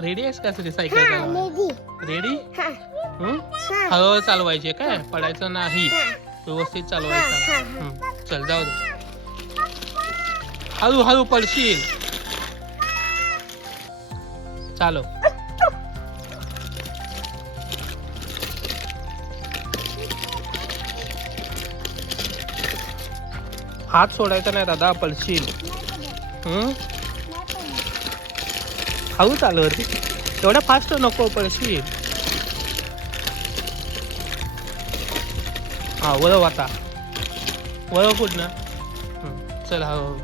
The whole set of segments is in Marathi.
रेडी आहेस का तुझी सायकल चालवायला? रेडी? हळूहळू चालवायची काय, पडायचं नाही, व्यवस्थित चालवायचं. चल जाऊ दे, हळू हळू पडशील. चालव. हात सोडायचा नाही दादा, पडशील. हळू चालवते, एवढा फास्ट नको, पडशील. हा वळव, आता वळव कुठनं. चल हळू.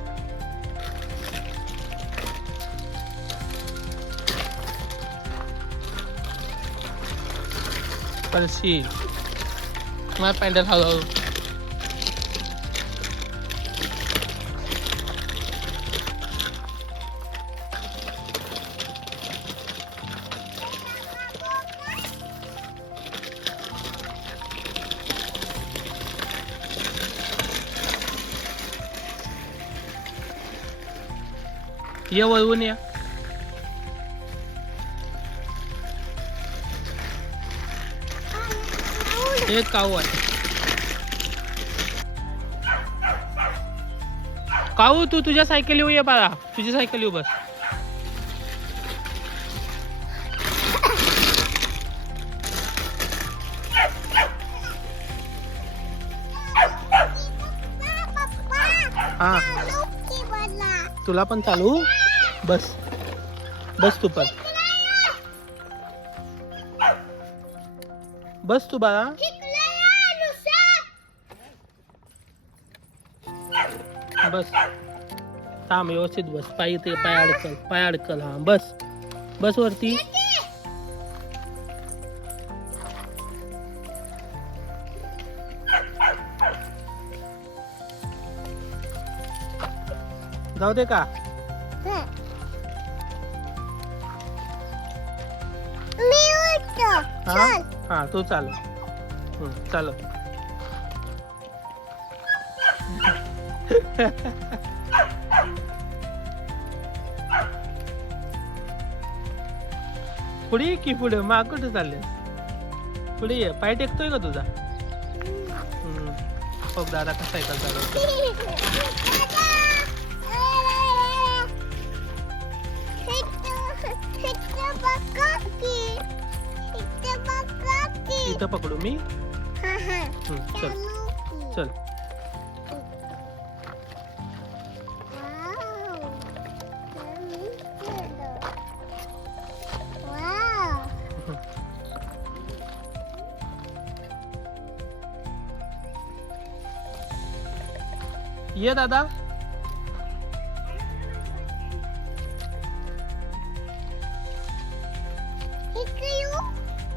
पडशील. माझा पॅन्डल हळूहळू. ये वळवून या. एक काऊ आहे. काऊ तू तुझ्या सायकल येऊ ये बाळा, तुझी सायकल येऊ बस. हा तुला पण चालू. बस बस तू पण बस, तू बाळा. बस थांब, व्यवस्थित बस. पाय ते पाय अडकल, पाय अडकल. हा बस बस वरती. जाऊ दे का. हा तू चाल. चाल. पुढे ये की, पुढे माग कुठे चालले. पुढे ये, पाय टेकतोय का तुझा. बघ दादा का सायकल चालवतो. इथं पकडू मी. चल चल. ये दादा.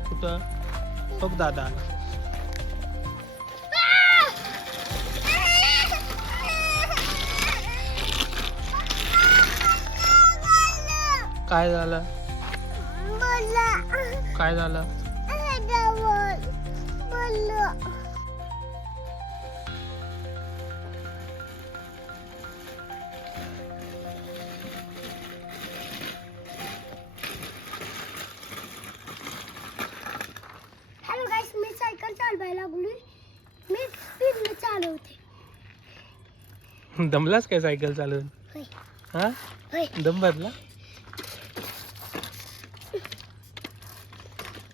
कुठं बघ दादा. काय झालं. काय झालं. मी सायकल चालवायला लागली. मी स्पीडने चालवते. दमलास काय सायकल चालवून. हा दम भरला.